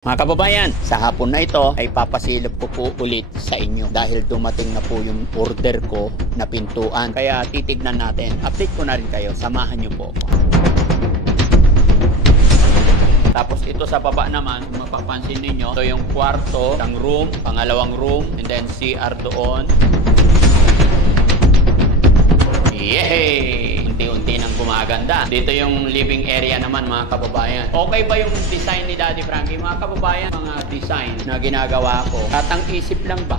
Mga kababayan, sa hapon na ito ay papasilip ko po ulit sa inyo dahil dumating na po yung order ko na pintuan. Kaya titignan natin, update ko na rin kayo, samahan nyo po ako. Tapos ito sa baba naman, kung mapapansin ninyo, ito yung kwarto, isang room, pangalawang room, and then CR doon. Yehey! Unti-unti nang gumaganda. Dito yung living area naman, mga kababayan. Okay ba yung design ni Daddy Frankie? Mga kababayan, mga design na ginagawa ko, katang isip lang ba?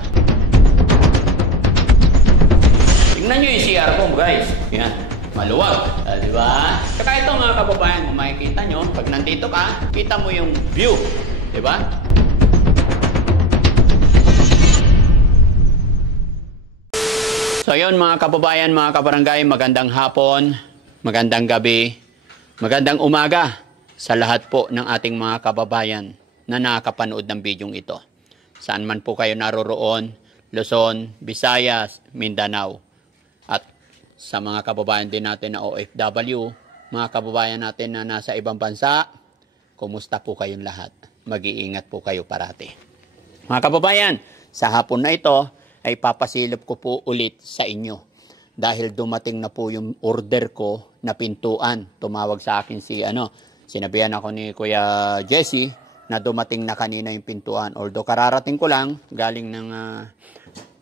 Tingnan nyo yung CR ko, guys. Yan. Maluwag. Di ba? Saka ito, mga kababayan, kung makikita nyo, pag nandito ka, kita mo yung view. Di ba? So yun, mga kababayan, mga kabarangay, magandang hapon, magandang gabi, magandang umaga sa lahat po ng ating mga kababayan na nakakapanood ng bidyong ito. Saan man po kayo naroroon, Luzon, Visayas, Mindanao, at sa mga kababayan din natin na OFW, mga kababayan natin na nasa ibang bansa, kumusta po kayong lahat? Mag-iingat po kayo parati. Mga kababayan, sa hapon na ito, ay papasilip ko po ulit sa inyo. Dahil dumating na po yung order ko na pintuan. Tumawag sa akin sinabihan ako ni Kuya Jesse na dumating na kanina yung pintuan. Although kararating ko lang, galing ng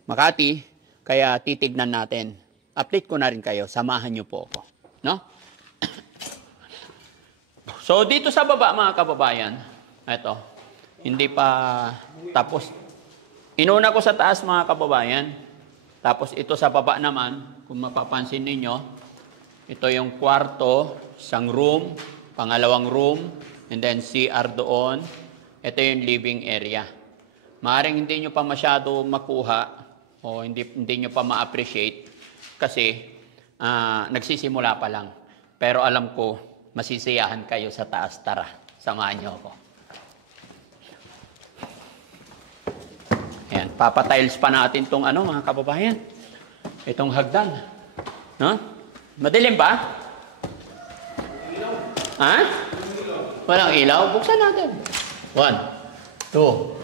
Makati, kaya titignan natin. Update ko na rin kayo, samahan nyo po ako. No? So dito sa baba, mga kababayan, ito, hindi pa tapos. Inuna ko sa taas, mga kababayan. Tapos ito sa baba naman, kung mapapansin ninyo, ito yung kwarto, isang room, pangalawang room, and then CR doon. Ito yung living area. Maaaring hindi nyo pa masyado makuha o hindi nyo pa ma-appreciate kasi nagsisimula pa lang. Pero alam ko, masisiyahan kayo sa taas. Tara, samahan nyo ako. Ayan, papatiles pa natin itong mga kababayan. Itong hagdan. No? Madilim ba? Ha? Walang ilaw? Buksan natin. 1, 2,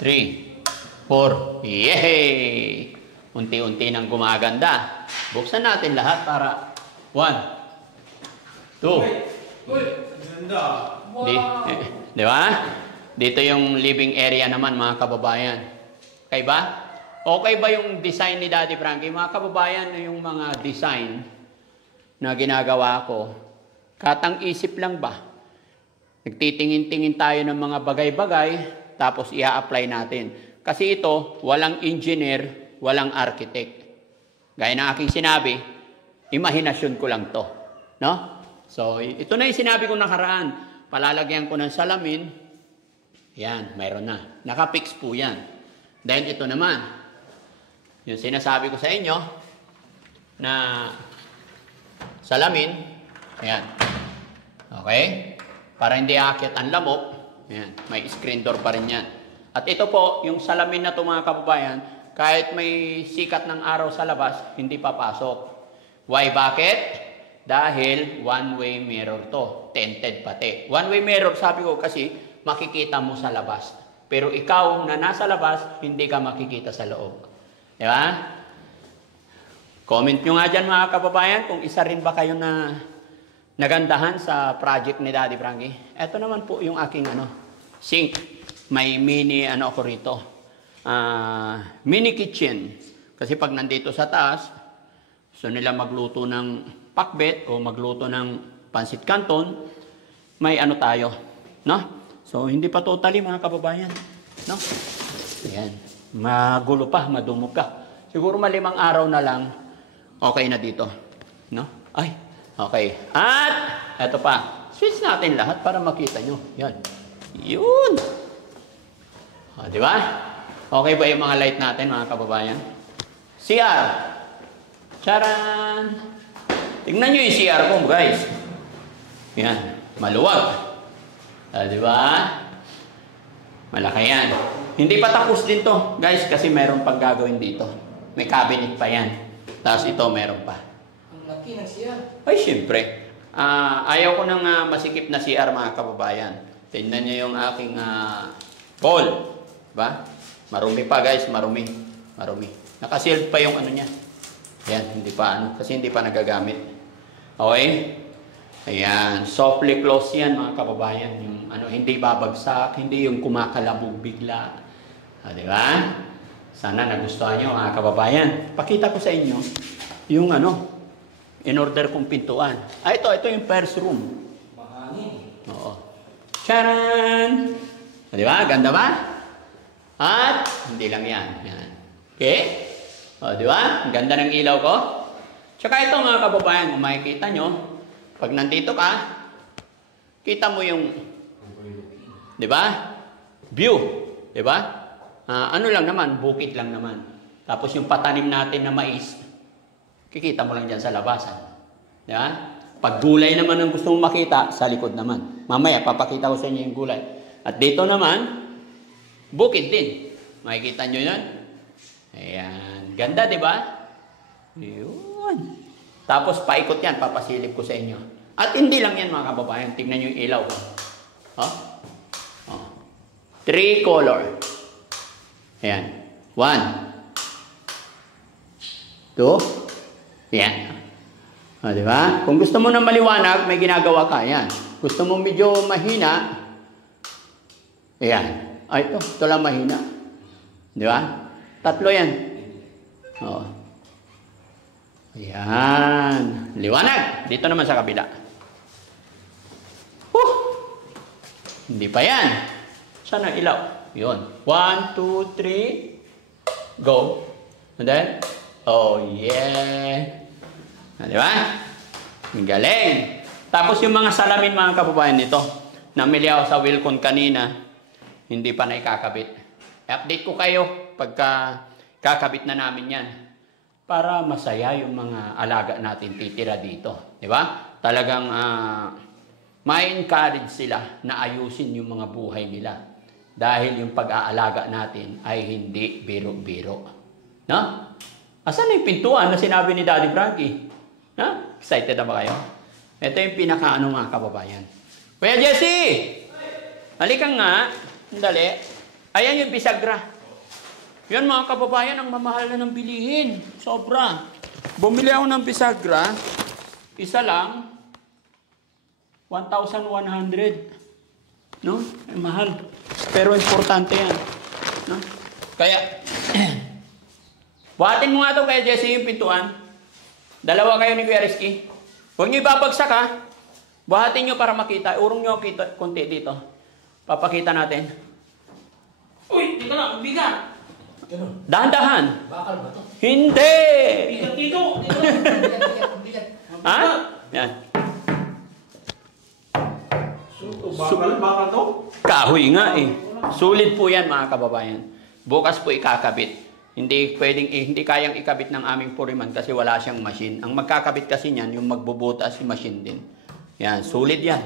3, 4. Yehey! Unti-unti nang gumaganda. Buksan natin lahat para 1, 2. Di ba? Dito yung living area naman, mga kababayan. Okay ba? Okay ba yung design ni Daddy Frankie? Mga kababayan, yung mga design na ginagawa ko, katang isip lang ba? Nagtitingin-tingin tayo ng mga bagay-bagay, tapos i-apply natin. Kasi ito, walang engineer, walang architect. Gaya ng aking sinabi, imahinasyon ko lang to. No? So, ito na yung sinabi ko nakaraan. Palalagyan ko ng salamin. Yan, mayroon na. Nakapix po yan. Dahil ito naman, yung sinasabi ko sa inyo, na salamin, ayan, okay? Para hindi aakyat ang lamok, ayan, may screen door pa rin yan. At ito po, yung salamin na ito, mga kababayan, kahit may sikat ng araw sa labas, hindi papasok. Why, bakit? Dahil one-way mirror to, tinted pati. One-way mirror, sabi ko kasi, makikita mo sa labas. Pero ikaw na nasa labas, hindi ka makikita sa loob. Di ba? Comment nyo nga dyan, mga kababayan, kung isa rin ba kayo na nagandahan sa project ni Daddy Frankie. Ito naman po yung aking sink. May mini ako rito. Mini kitchen. Kasi pag nandito sa taas, gusto nila magluto ng pakbet o magluto ng pansit canton, may tayo. No? So, hindi pa totally, mga kababayan. No? Ayan. Magulo pa, madumog ka. Siguro 5 araw na lang, okay na dito. No? Ay, okay. At, eto pa. Switch natin lahat para makita nyo. Yan. Yun. O, di ba? Okay ba yung mga light natin, mga kababayan? CR. Charan! Tingnan nyo yung CR ko, guys. Yan. Maluwag. Di ba? Malaki yan. Hindi pa tapos din to, guys, kasi meron pang gagawin dito. May cabinet pa yan. Tapos ito, meron pa. Ang laki ng CR. Ay, syempre. Ayaw ko ng masikip na CR, mga kababayan. Tingnan niyo yung aking bowl. Diba? Marumi pa guys, marumi. Marumi. Nakasealed pa yung ano niya. Ayan, hindi pa ano, kasi hindi pa nagagamit. Okay? Ayan, softly close yan mga kababayan. Yung ano, hindi babagsak, hindi yung kumakalabog bigla. Di ba? Sana nagustuhan nyo mga kababayan. Pakita ko sa inyo yung ano, in order kong pintuan. Ito yung first room. Mahangin. Oo. Charan! Di ba? Ganda ba? At hindi lang yan. Yan. Okay? O, di ba? Ganda ng ilaw ko. Tsaka ito mga kababayan, kung makikita nyo, pag nandito ka, kita mo yung, di ba? View. Di ba? Ano lang naman, bukit lang naman. Tapos yung patanim natin na mais, kikita mo lang dyan sa labasan. Di ba? Pag gulay naman ang gusto mong makita, sa likod naman. Mamaya, papakita ko sa inyo yung gulay. At dito naman, bukid din. Makikita nyo yan? Ayan. Ganda, di ba? Yun. Tapos, paikot yan. Papasilip ko sa inyo. At hindi lang yan, mga kababayan. Tingnan nyo yung ilaw. Oh? Oh. 3 color. Ayan. 1. 2. Ayan. O, di ba? Kung gusto mo na maliwanag, may ginagawa ka. Ayan. Gusto mo medyo mahina. Ayan. Ay, ito lang mahina. Di ba? 3 yan. O. Ayan. Liwanag. Dito naman sa kabila. Hindi pa yan. Saan ang ilaw? Yun. 1, 2, 3. Go. And then, oh yeah. Di ba? Ang galing. Tapos yung mga salamin mga kababayan nito, namili ako sa Wilcon kanina, hindi pa na ikakabit. I-update ko kayo pagka kakabit na namin yan para masaya yung mga alaga natin titira dito. Di ba? Talagang ma-encourage sila na ayusin yung mga buhay nila dahil yung pag-aalaga natin ay hindi biro-biro. No? Asan na yung pintuan na sinabi ni Daddy Frankie? No? Excited na ba kayo? Ito yung pinaka-ano mga kababayan. Kuya Jesse! Halika nga. Dali. Ayan yung bisagra. Yan mga kababayan, ang mamahal na ng bilihin. Sobra. Bumili ako ng bisagra. Isa lang. 1,100. No? Ay, mahal. Pero importante yan. No? Kaya, buhatin mo nga ito kaya Jesse yung pintuan. Dalawa kayo ni Kuya Rizky. Huwag nyo ibabagsak ha. Buhatin nyo para makita. Urong nyo konti dito. Papakita natin. Uy, dito lang. Bigat. Dahan-dahan. Bakal ba ito? Hindi. Bigat dito. Bigat. Ha? Yan. Bakal to? Kahoy nga eh. Sulit po yan mga kababayan. Bukas po ikakabit. Hindi pwedeng hindi kayang ikabit ng aming puriman kasi wala siyang machine. Ang magkakabit kasi niyan yung magbubutas si machine din. Yan, sulit yan.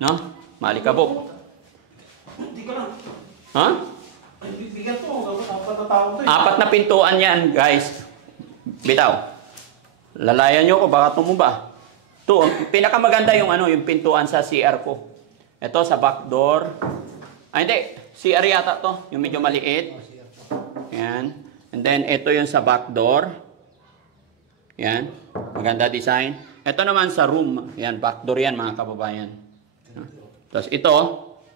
No? Malikabok. Hindi ka lang. Ha? Ay, bigat to. Apat na tao to. 4 na pintuan yan, guys. Bitaw. Lalayan nyo ko, baka tumumba. Ito, pinakamaganda yung yung pintuan sa CR ko. Ito sa back door. Ay, hindi. CR yata to. Yung medyo maliit. Yan. And then, ito yung sa back door. Yan. Maganda design. Ito naman sa room. Yan, back door yan, mga kababayan. Tapos ito,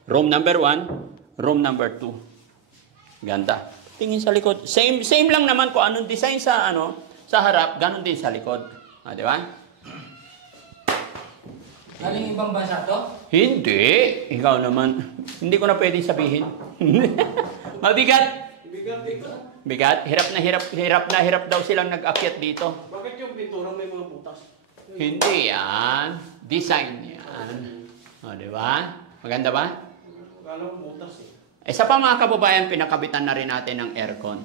room number 1, room number 2. Ganda. Tingin sa likod. Same lang naman kung anong design sa sa harap, ganun din sa likod. Di ba? Galing ibang bansa to? Hindi. Ikaw naman. Hindi ko na pwedeng sabihin. Mabigat. Bigat. Hirap na hirap daw silang nag-akyat dito. Bakit yung pintura may mga butas? Hindi yan. Design yan. Di ba? Maganda ba? Galang butas eh. Isa pa mga kababayan, pinakabitan na rin natin ng aircon.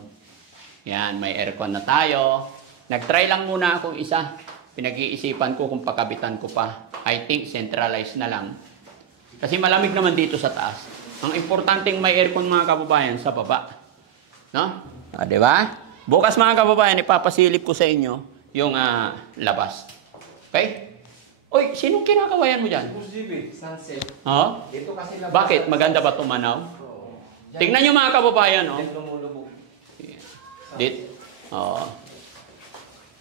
Yan, may aircon na tayo. Nag-try lang muna akong isa. Pinag-iisipan ko kung pakabitan ko pa. I think centralized na lang. Kasi malamig naman dito sa taas. Ang importanteng may aircon mga kababayan sa baba. No? Di ba? Bukas mga kababayan, ipapasilip ko sa inyo yung labas. Okay? Oy, sinong kinakawayan mo dyan? Boss JB. Sunset. Oh? Dito kasi labas. Bakit? Maganda ba tumanaw? Oo. Tingnan nyo mga kababayan, oh. Diyan lumulubog.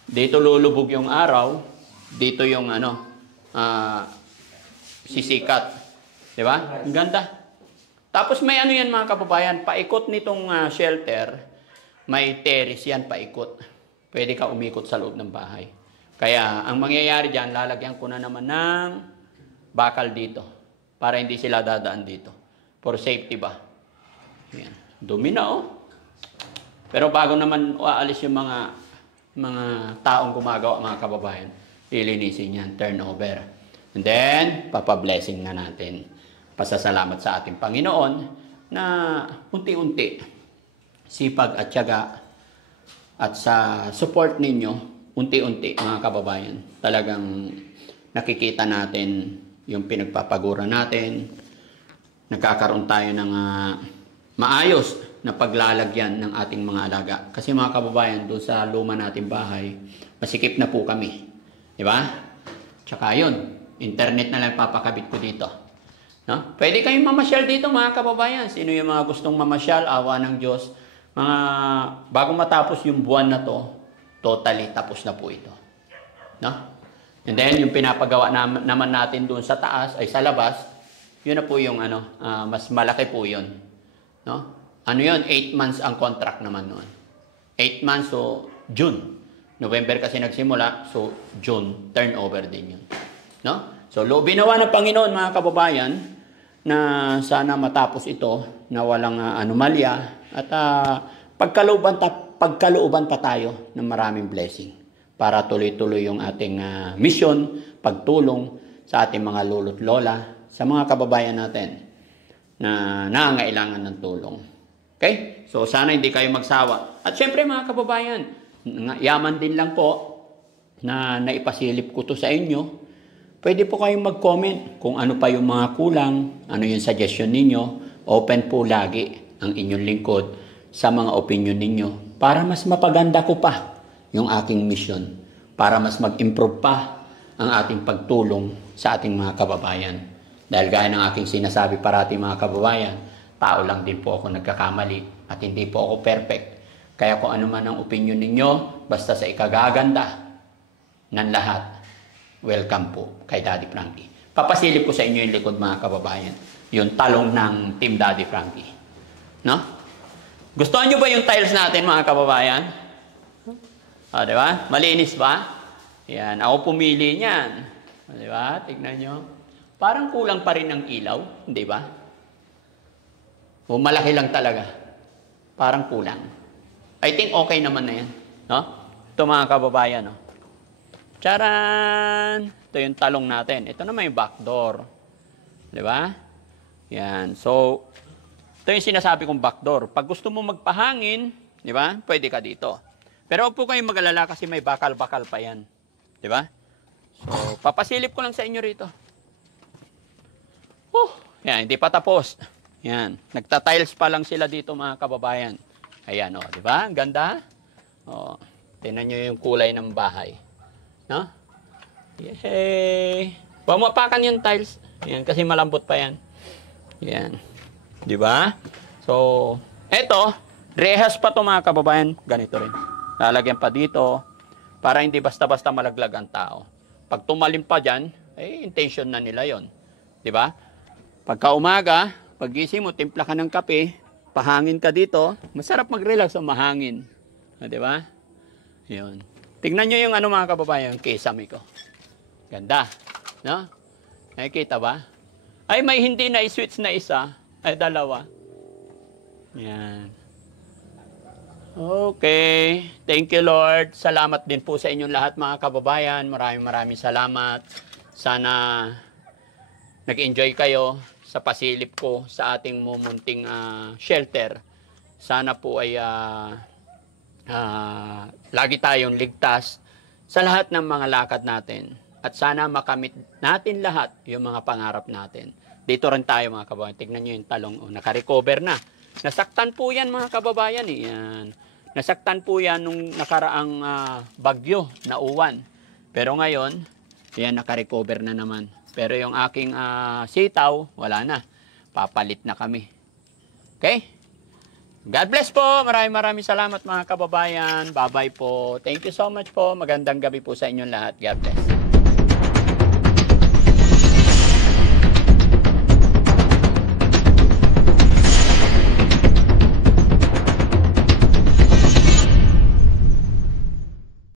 Dito lulubog yung araw, dito yung sisikat. Di ba? Ang ganda. Tapos may ano yan mga kababayan, paikot nitong shelter, may terrace yan paikot. Pwede ka umikot sa loob ng bahay. Kaya ang mangyayari dyan, lalagyan ko na naman ng bakal dito para hindi sila dadaan dito. For safety ba? Yan. Dumi na oh. Pero bago naman aalis yung mga taong gumagawa, mga kababayan, ilinisin yan, turnover. And then, papablessing na natin. Pasasalamat sa ating Panginoon na unti-unti, sipag at tiyaga at sa support ninyo, unti-unti, mga kababayan, talagang nakikita natin yung pinagpapagura natin, nagkakaroon tayo ng maayos na paglalagyan ng ating mga alaga. Kasi mga kababayan, doon sa luma nating bahay, masikip na po kami. Di ba? Tsaka yun, internet na lang papakabit ko dito. No? Pwede kayong mamasyal dito mga kababayan. Sino yung mga gustong mamasyal? Awa ng Diyos. Bago matapos yung buwan na to, totally tapos na po ito. No? And then, yung pinapagawa naman natin doon sa taas, ay sa labas, yun na po yung mas malaki po yun. No? Ano yun? 8 months ang contract naman noon. 8 months, so June. November kasi nagsimula, so June, turnover din yun. No? So, binawa ng Panginoon, mga kababayan, na sana matapos ito, na walang anomalya, at pagkalooban pa tayo ng maraming blessing para tuloy-tuloy yung ating mission, pagtulong sa ating mga lolo't lola, sa mga kababayan natin na nangangailangan ng tulong. Okay? So, sana hindi kayo magsawa. At syempre, mga kababayan, yaman din lang po na naipasilip ko to sa inyo. Pwede po kayong mag-comment kung ano pa yung mga kulang, ano yung suggestion ninyo. Open po lagi ang inyong lingkod sa mga opinion ninyo para mas mapaganda ko pa yung aking mission, para mas mag-improve pa ang ating pagtulong sa ating mga kababayan. Dahil gaya ng aking sinasabi parati mga kababayan, tao lang din po ako nagkakamali at hindi po ako perfect. Kaya kung ano man ang opinion ninyo, basta sa ikagaganda ng lahat, welcome po kay Daddy Frankie. Papasilip ko sa inyo yung likod mga kababayan. Yung talong ng Team Daddy Frankie. No? Gustuhan nyo ba yung tiles natin mga kababayan? Di ba? Malinis ba? Yan. Ako pumili niyan. Di ba? Tignan nyo. Parang kulang pa rin ng ilaw. Hindi ba? O malaki lang talaga. Parang kulang. I think okay naman na yan. No? Ito mga kababayan. No? Charan! Ito yung talong natin. Ito naman yung back door. Di ba? Yan. So, ito yung sinasabi kong back door. Pag gusto mo magpahangin, di ba? Pwede ka dito. Pero huwag po kayong mag-alala kasi may bakal-bakal pa yan. Di ba? So, papasilip ko lang sa inyo rito. Yan, hindi pa tapos. Yan. Nagta-tiles pa lang sila dito mga kababayan. Ayan, o. Di ba? Ang ganda. O. Tingnan nyo yung kulay ng bahay. No? Yay! Huwag mo apakan yung tiles. Yan, kasi malambot pa yan. Yan. Di ba? So, eto, rehas pa to mga kababayan. Ganito rin. Lalagyan pa dito para hindi basta-basta malaglag ang tao. Pag tumalim pa dyan, intention na nila yon. Di ba? Pagka umaga, paggising mo, timpla ka ng kape, pahangin ka dito, masarap mag-relax sa mahangin. Di ba? Yun. Tignan nyo yung mga kababayan, kesame ko. Ganda. No? Nakikita ba? Ay, may hindi na i-switch na isa. Ay, dalawa. Yan. Okay. Thank you, Lord. Salamat din po sa inyong lahat, mga kababayan. Maraming salamat. Sana nag-enjoy kayo sa pasilip ko sa ating mumunting shelter. Sana po ay lagi tayong ligtas sa lahat ng mga lakad natin. At sana makamit natin lahat yung mga pangarap natin. Dito rin tayo mga kababayan. Tignan nyo yung talong. Naka-recover na. Nasaktan po yan mga kababayan. Yan. Nasaktan po yan nung nakaraang bagyo na uwan. Pero ngayon, Yan, naka-recover na naman. Pero yung aking sitaw, wala na. Papalit na kami. Okay? God bless po. Maraming salamat mga kababayan. Bye-bye po. Thank you so much po. Magandang gabi po sa inyong lahat. God bless.